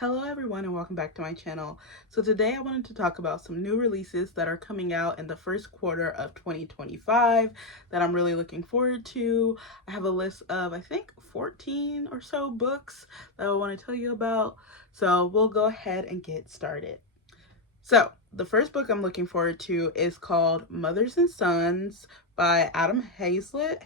Hello everyone and welcome back to my channel. So today I wanted to talk about some new releases that are coming out in the first quarter of 2025 that I'm really looking forward to. I have a list of I think 14 or so books that I want to tell you about. So we'll go ahead and get started. So the first book I'm looking forward to is called Mothers and Sons by Adam Haslett,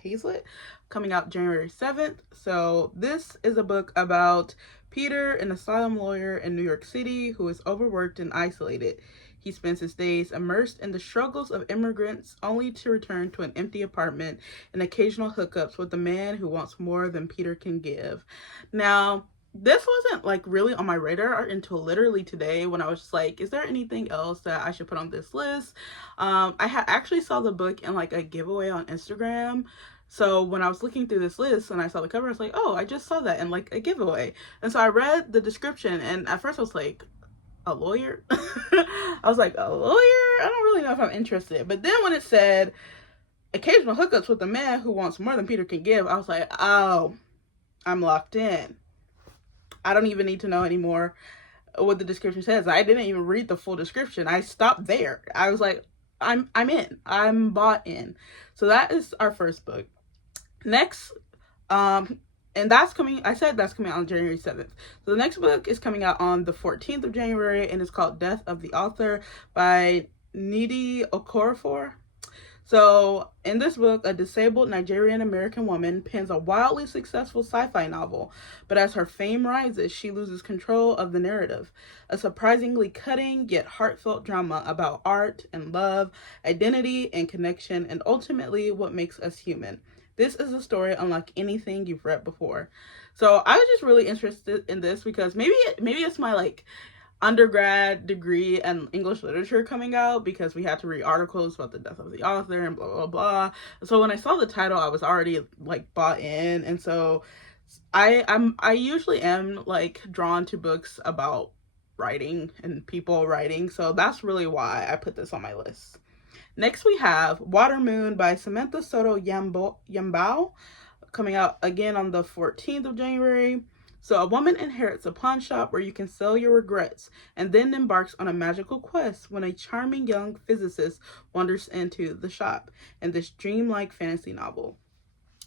coming out January 7th. So this is a book about Peter, an asylum lawyer in New York City who is overworked and isolated. He spends his days immersed in the struggles of immigrants only to return to an empty apartment and occasional hookups with a man who wants more than Peter can give. Now, this wasn't like really on my radar until literally today when I was just like, is there anything else that I should put on this list? I had actually saw the book in like a giveaway on Instagram. So when I was looking through this list and I saw the cover, I was like, oh, I just saw that in like a giveaway. And so I read the description and at first I was like, a lawyer? I was like, a lawyer? I don't really know if I'm interested. But then when it said occasional hookups with a man who wants more than Peter can give, I was like, oh, I'm locked in. I don't even need to know anymore what the description says. I didn't even read the full description. I stopped there. I was like, I'm in. I'm bought in. So that is our first book. Next, and that's coming, I said that's coming out on January 7th. So the next book is coming out on the 14th of January and it's called Death of the Author by Nnedi Okorafor. So, in this book, a disabled Nigerian-American woman pens a wildly successful sci-fi novel, but as her fame rises, she loses control of the narrative. A surprisingly cutting yet heartfelt drama about art and love, identity and connection, and ultimately what makes us human. This is a story unlike anything you've read before. So, I was just really interested in this because maybe it's my like undergrad degree in English literature coming out because we had to read articles about the death of the author and blah blah blah. So when I saw the title, I was already like bought in, and so I usually am like drawn to books about writing and people writing, so that's really why I put this on my list. Next we have Water Moon by Samantha Sotto Yambao, coming out again on the 14th of January. So a woman inherits a pawn shop where you can sell your regrets and then embarks on a magical quest when a charming young physicist wanders into the shop in this dreamlike fantasy novel.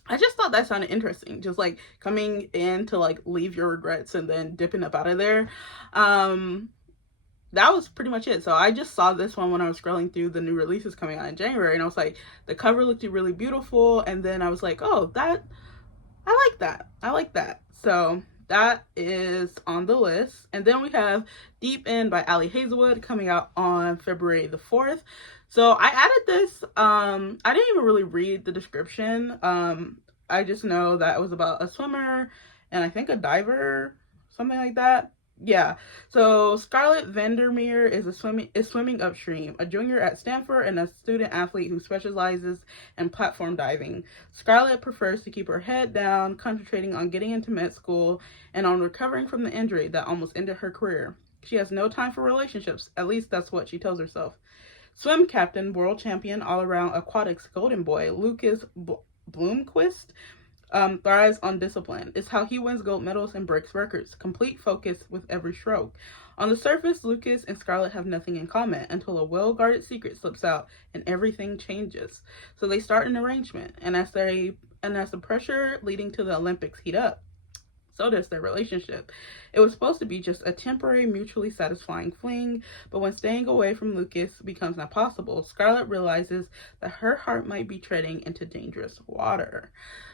I just thought that sounded interesting, just like coming in to like leave your regrets and then dipping up out of there. That was pretty much it. So I just saw this one when I was scrolling through the new releases coming out in January and I was like, the cover looked really beautiful, and then I was like, oh, I like that. So that is on the list. And then we have Deep End by Ali Hazelwood coming out on February the 4th. So I added this. I didn't even really read the description. I just know that it was about a swimmer and I think a diver, something like that. Yeah. So Scarlett Vandermeer is swimming upstream, a junior at Stanford and a student athlete who specializes in platform diving. Scarlett prefers to keep her head down, concentrating on getting into med school and on recovering from the injury that almost ended her career. She has no time for relationships, at least that's what she tells herself. Swim captain, world champion, all-around aquatics golden boy, Lucas Bloomquist, thrives on discipline. It's how he wins gold medals and breaks records. Complete focus with every stroke. On the surface, Lucas and Scarlett have nothing in common until a well-guarded secret slips out and everything changes. So they start an arrangement, and as the pressure leading to the Olympics heat up, so does their relationship. It was supposed to be just a temporary, mutually satisfying fling, but when staying away from Lucas becomes not possible, Scarlett realizes that her heart might be treading into dangerous water.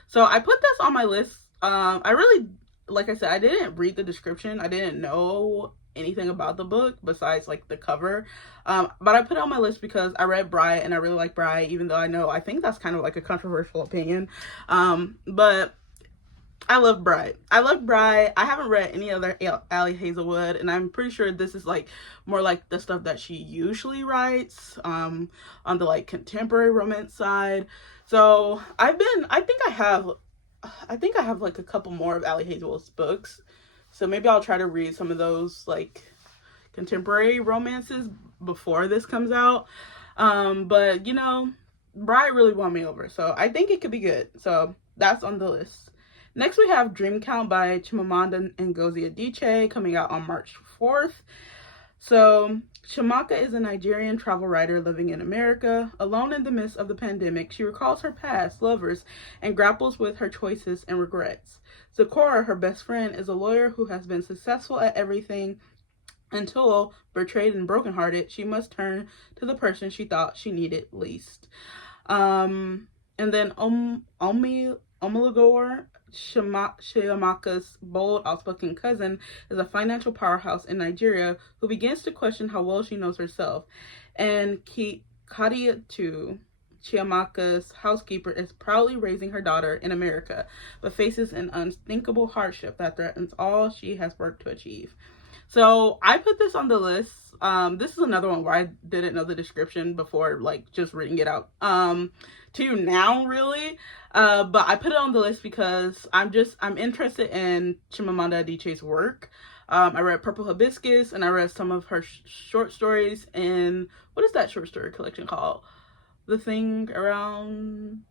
So I put this on my list. I really, like I said, I didn't read the description. I didn't know anything about the book besides like the cover. But I put it on my list because I read Bright and I really like Bright, even though I think that's kind of like a controversial opinion. But I love Bright. I haven't read any other Ali Hazelwood, and I'm pretty sure this is like more like the stuff that she usually writes on the like contemporary romance side. So I think I have like a couple more of Ali Hazelwood's books. So maybe I'll try to read some of those like contemporary romances before this comes out. But Bright really won me over, so I think it could be good. So that's on the list. Next, we have Dream Count by Chimamanda and Ngozi Adiche coming out on March 4th. So, Shamaka is a Nigerian travel writer living in America. Alone in the midst of the pandemic, she recalls her past, lovers, and grapples with her choices and regrets. Zakora, her best friend, is a lawyer who has been successful at everything until, betrayed and brokenhearted, she must turn to the person she thought she needed least. And then Omolagor, Shamaka's bold, outspoken cousin, is a financial powerhouse in Nigeria who begins to question how well she knows herself. And Kadiatu, Chiamaka's housekeeper, is proudly raising her daughter in America, but faces an unthinkable hardship that threatens all she has worked to achieve. So I put this on the list. This is another one where I didn't know the description before, like, just reading it out to you now, really. But I put it on the list because I'm interested in Chimamanda Adichie's work. I read Purple Hibiscus, and I read some of her short stories in, what is that short story collection called? The Thing Around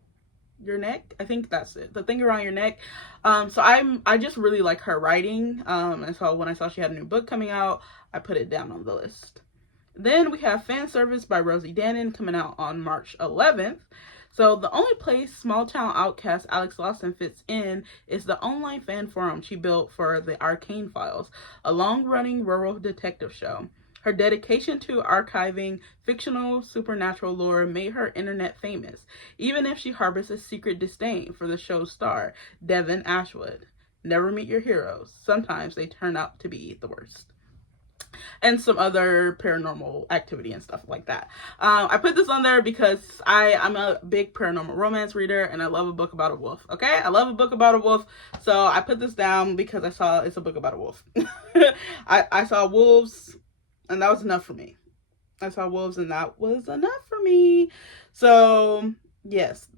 Your Neck? I think that's it. The Thing Around Your Neck. So I just really like her writing. And so when I saw she had a new book coming out, I put it down on the list. Then we have Fan Service by Rosie Danan coming out on March 11th. So the only place small town outcast Alex Lawson fits in is the online fan forum she built for the Arcane Files, a long-running rural detective show. Her dedication to archiving fictional supernatural lore made her internet famous, even if she harbors a secret disdain for the show's star, Devin Ashwood. Never meet your heroes. Sometimes they turn out to be the worst. And some other paranormal activity and stuff like that. I put this on there because I'm a big paranormal romance reader, and I love a book about a wolf. Okay, I love a book about a wolf, so I put this down because I saw it's a book about a wolf. I saw wolves, and that was enough for me. I saw wolves, and that was enough for me. So yes.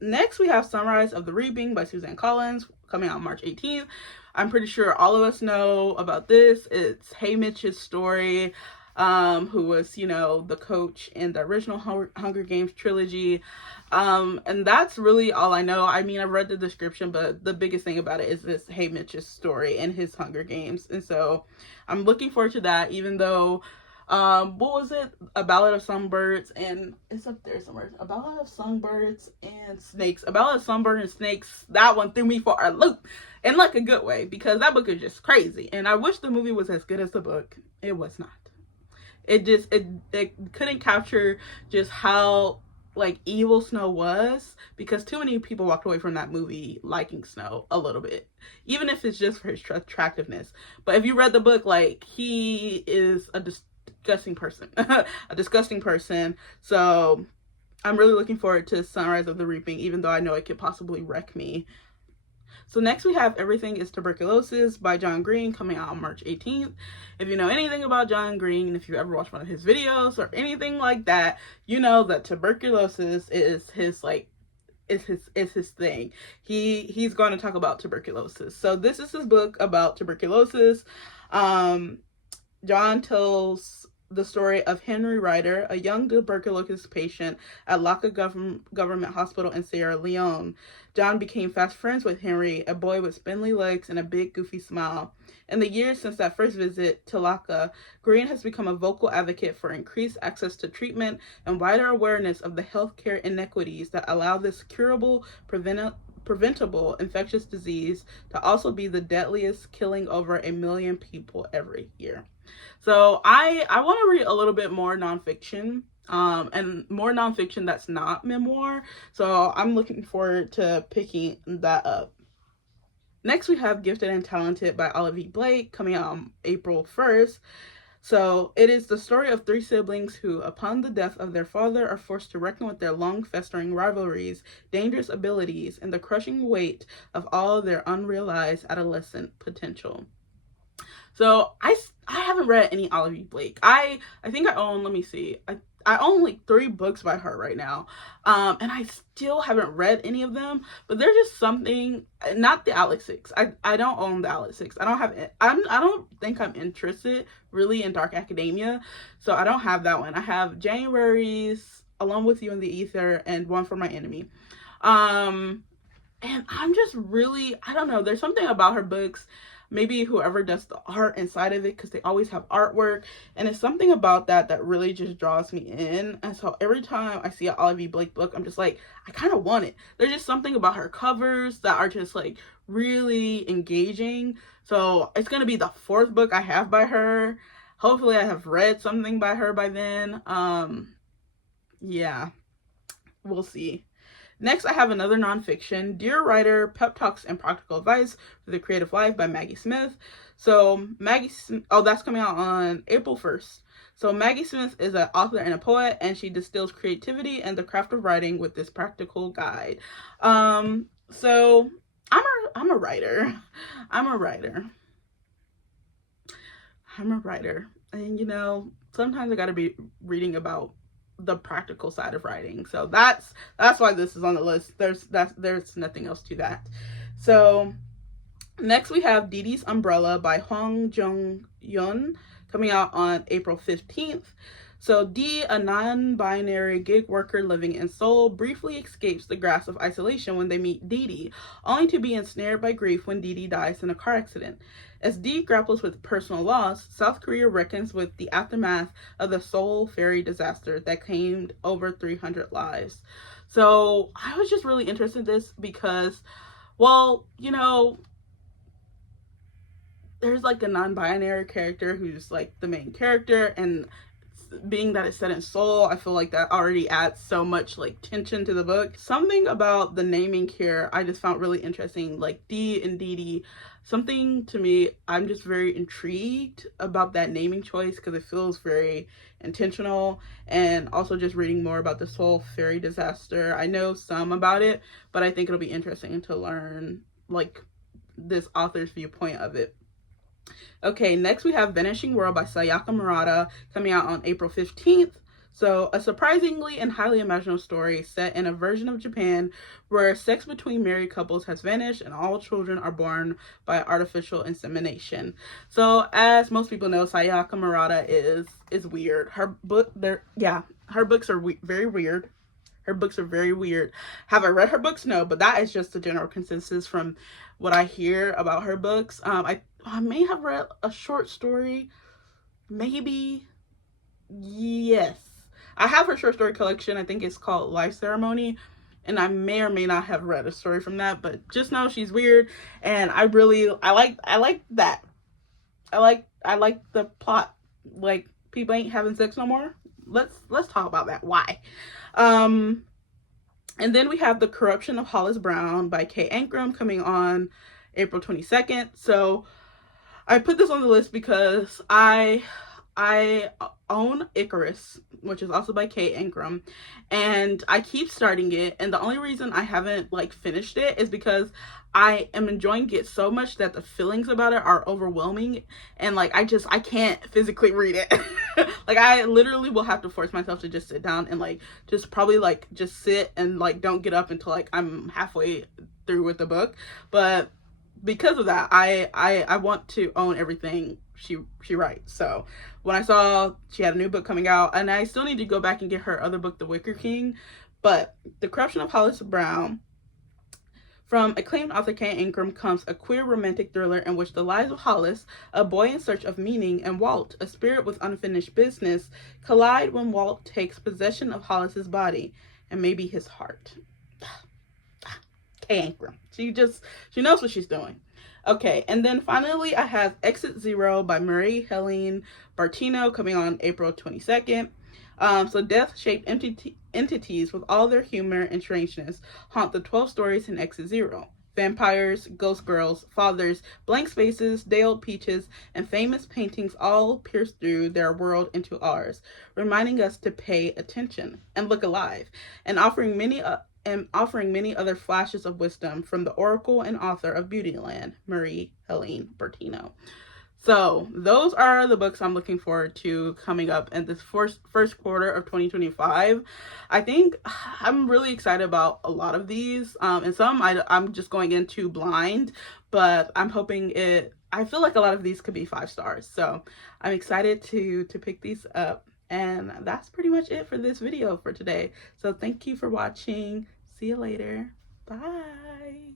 Next, we have Sunrise of the Reaping by Suzanne Collins coming out March 18th. I'm pretty sure all of us know about this. It's Haymitch's story, who was, you know, the coach in the original Hunger Games trilogy. And that's really all I know. I mean, I've read the description, but the biggest thing about it is this Haymitch's story and his Hunger Games. And so I'm looking forward to that, even though, what was it? A Ballad of Songbirds, and it's up there somewhere. A Ballad of Songbirds and Snakes. A Ballad of Songbirds and Snakes. That one threw me for a loop, in like a good way, because that book is just crazy. And I wish the movie was as good as the book. It was not. It couldn't capture just how, like, evil Snow was, because too many people walked away from that movie liking Snow a little bit, even if it's just for his attractiveness. But if you read the book, like, he is a disgusting person. A disgusting person. So I'm really looking forward to Sunrise of the Reaping, even though I know it could possibly wreck me. So next we have Everything is Tuberculosis by John Green coming out on March 18th. If you know anything about John Green, if you ever watched one of his videos or anything like that, you know that tuberculosis is his, like, is his thing. He's going to talk about tuberculosis. So this is his book about tuberculosis. John tells the story of Henry Ryder, a young tuberculosis patient at Laka Government Hospital in Sierra Leone. John became fast friends with Henry, a boy with spindly legs and a big goofy smile. In the years since that first visit to Laka, Green has become a vocal advocate for increased access to treatment and wider awareness of the healthcare inequities that allow this curable, preventable infectious disease to also be the deadliest, killing over 1 million people every year. So I want to read a little bit more nonfiction, and more nonfiction that's not memoir. So I'm looking forward to picking that up. Next, we have Gifted and Talented by Olivie Blake coming out on April 1st. So it is the story of 3 siblings who, upon the death of their father, are forced to reckon with their long-festering rivalries, dangerous abilities, and the crushing weight of all their unrealized adolescent potential. So I haven't read any Olivie Blake. I think I own, let me see, I own like 3 books by her right now, and I still haven't read any of them. But there's just something, not the Alex 6. I don't own the Alex 6. I don't think I'm interested really in dark academia, so I don't have that one. I have January's Alone with You in the Ether and One for My Enemy. And I'm just really, I don't know, there's something about her books, maybe whoever does the art inside of it, because they always have artwork, and it's something about that that really just draws me in. And so every time I see an Olivie Blake book, I'm just like, I kind of want it. There's just something about her covers that are just like really engaging. So it's going to be the 4th book I have by her. Hopefully I have read something by her by then. Yeah, we'll see. Next, I have another nonfiction, Dear Writer, Pep Talks and Practical Advice for the Creative Life by Maggie Smith. So that's coming out on April 1st. So Maggie Smith is an author and a poet, and she distills creativity and the craft of writing with this practical guide. So I'm a writer. I'm a writer. And you know, sometimes I gotta be reading about the practical side of writing. So that's why this is on the list. There's nothing else to that. So next we have Didi's Umbrella by Hwang Jungeun, coming out on April 15th. So Dee, a non-binary gig worker living in Seoul, briefly escapes the grasp of isolation when they meet Didi, only to be ensnared by grief when Didi dies in a car accident. As Dee grapples with personal loss, South Korea reckons with the aftermath of the Seoul ferry disaster that claimed over 300 lives. So I was just really interested in this because, well, you know, there's like a non-binary character who's like the main character, and being that it's set in Seoul, I feel like that already adds so much like tension to the book. Something about the naming here I just found really interesting, like Dee and Didi. Something to me, I'm just very intrigued about that naming choice because it feels very intentional. And also just reading more about the Seoul ferry disaster. I know some about it, but I think it'll be interesting to learn like this author's viewpoint of it. Okay, next we have Vanishing World by Sayaka Murata, coming out on April 15th. So, a surprisingly and highly imaginative story set in a version of Japan where sex between married couples has vanished and all children are born by artificial insemination. So, as most people know, Sayaka Murata is weird. Her books are very weird. Her books are very weird. Have I read her books? No, but that is just the general consensus from what I hear about her books. I may have read a short story, maybe. Yes, I have her short story collection. I think it's called Life Ceremony, and I may or may not have read a story from that. But just know she's weird, and I like that. I like the plot. Like, people ain't having sex no more. Let's talk about that. Why? And then we have The Corruption of Hollis Brown by Kay Ancrum, coming on April 22nd. So I put this on the list because I own Icarus, which is also by Kay Ancrum, and I keep starting it, and the only reason I haven't like finished it is because I am enjoying it so much that the feelings about it are overwhelming, and like I can't physically read it. Like, I literally will have to force myself to just sit down and like just probably like just sit and like don't get up until like I'm halfway through with the book. But because of that, I want to own everything she writes. So when I saw she had a new book coming out, and I still need to go back and get her other book, The Wicker King, but The Corruption of Hollis Brown, from acclaimed author Kay Ancrum, comes a queer romantic thriller in which the lives of Hollis, a boy in search of meaning, and Walt, a spirit with unfinished business, collide when Walt takes possession of Hollis's body and maybe his heart. Kay Ancrum. She knows what she's doing. Okay, and then finally I have Exit Zero by Marie-Helene Bertino, coming on April 22nd. So death-shaped entities with all their humor and strangeness haunt the 12 stories in Exit Zero. Vampires, ghost girls, fathers, blank spaces, day-old peaches, and famous paintings all pierce through their world into ours, reminding us to pay attention and look alive, and offering many other flashes of wisdom from the oracle and author of Beautyland, Marie-Helene Bertino. So those are the books I'm looking forward to coming up in this first quarter of 2025. I think I'm really excited about a lot of these. And some I'm just going into blind, but I'm hoping I feel like a lot of these could be 5 stars. So I'm excited to pick these up. And that's pretty much it for this video for today. So thank you for watching. See you later. Bye.